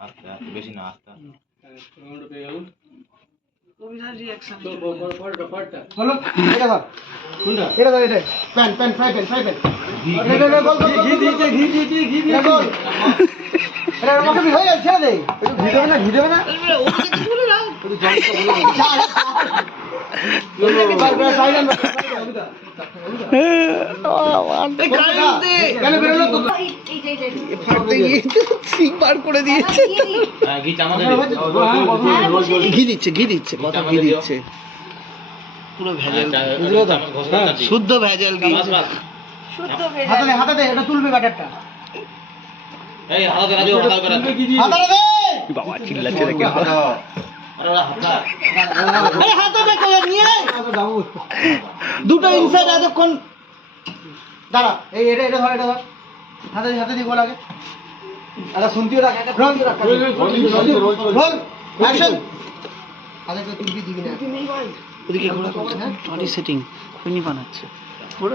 আচ্ছা বেশি না আস্তে বাস। রিঅ্যাকশন তো বেশি না আস্তে হলো? এটা ধর। এটা ধর, এটা। Pan, pan, fry pan, fry pan. ঘি এটা, ঘি। এটা। হয়ে ছেড়ে দে। একটু ঘি দেবে না, ঘি দেবে না? বলে দে। আন, তো? বার করে দিয়েছে। হ্যাঁ ঘি হ্যাঁ। ঘি দিচ্ছে ঘি দিচ্ছে কথা ঘি দিচ্ছে। পুরো ভেজাল। শুদ্ধ ভেজাল ঘি। বাস বাস। শুদ্ধ ভেজাল। দে, হাতে দে, এটা তুলবে ব্যাটারটা। এই হাতা করা দিও হাতা করা হাতে দে। বাবা চিল্লাচ্ছে দেখে আরে ওরা হাতা আরে হাতে দেখো নিয়ে। দুটো ইনসাইড এতক্ষণ দাঁড়া, এই এটা, এটা ধর, এটা ধর। হাতে হাতে দিব লাগে আগে। একটা শুনতিও রাখ, একটা রোল, রোল, অ্যাকশন। তুলবি, দিবি না। ওদিকে ঘোরা করছে না বডি সেটিং খুনি বানাচ্ছে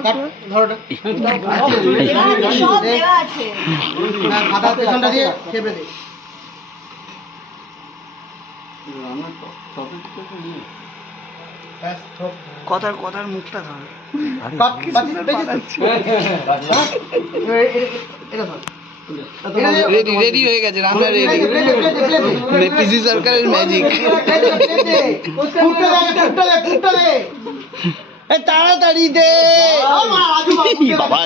হ্যাঁ, দিয়ে। কথার কথার মুখটা ধর। রেডি রেডি হয়ে গেছে রান্না রেডি। পিসি সরকারের ম্যাজিক। তাড়াতাড়ি দে। বাবা